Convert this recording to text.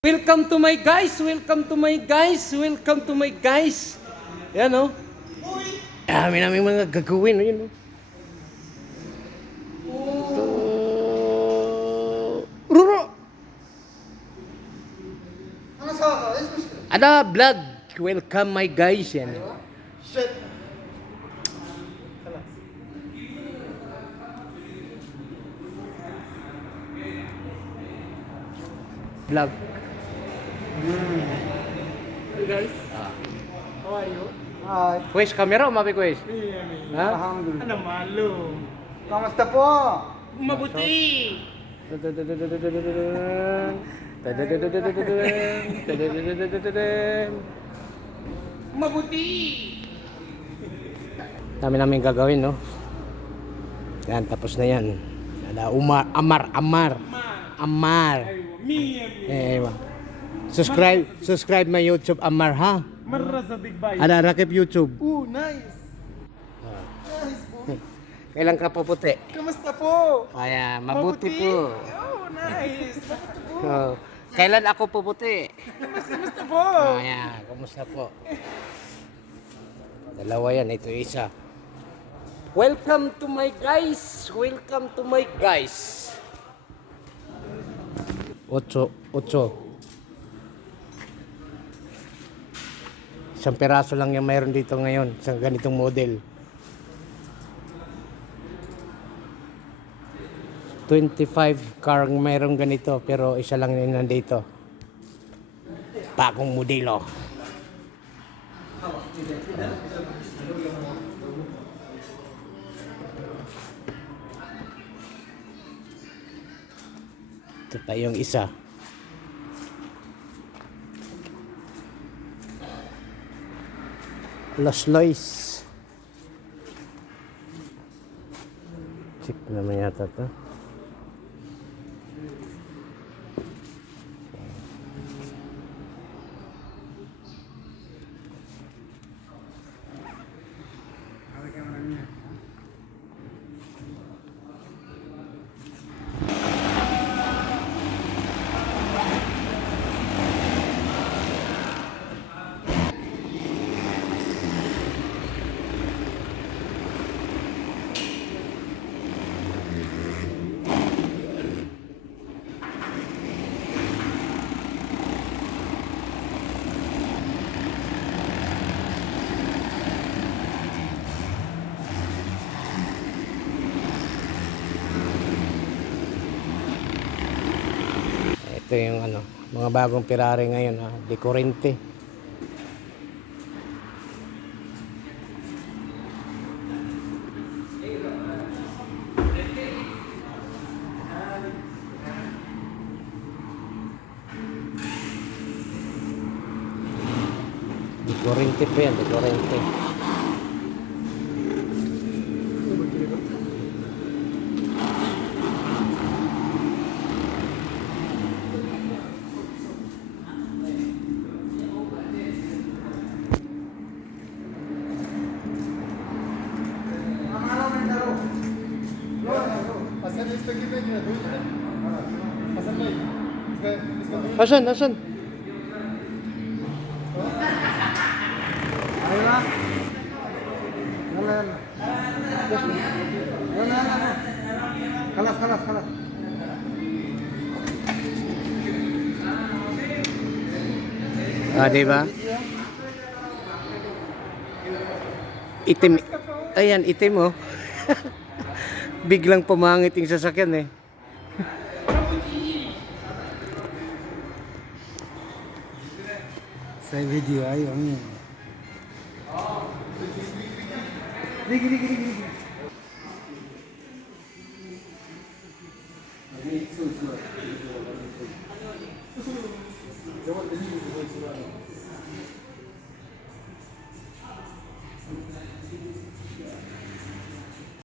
Welcome to my guys, welcome to my guys, welcome to my guys. Yan o. Dami namin mga gagawin. Yun o. Ruro! Ada vlog. Welcome my guys. Yan. Shit. Vlog. Hey guys. How are you? Hi. Quiz, kamera o mabi quiz? Ha? Alhamdulillah. Ano malo? Kamusta po? Mabuti. Mabuti. Dami namin gagawin, no? Yan, tapos na yan. Ada Amar. Ewan. Subscribe my YouTube Amar, ha? Marra sa big bite. Ada rakip YouTube. Oh, nice. Nice boy. Kailan ka puputi? Kamusta po? Kaya, mabuti po. Oh, nice. Mabuti po. Oh, kailan ako puputi? Kamusta po? Kaya, kumusta po? Dalawa yan, ito isa. Welcome to my guys. Welcome to my guys. 8. Isang peraso lang yung mayroon dito ngayon sa ganitong model. 25 car mayroong ganito pero isa lang yung nandito. Bagong modelo. Ito pa yung isa. Los Lois. Check naman yata ito. Ito yung mga bagong Ferrari ngayon, De Corrente. De Corrente pa yan, De Corrente. Pasan इसको कितने की है? 2 Pasan नहीं. इसका Asan? Ayo na. Nalan. Kalas. Di ba? Itim. Ayan, itim oh. Biglang pumangit yung sasakyan eh. Sa video ayo. Digi.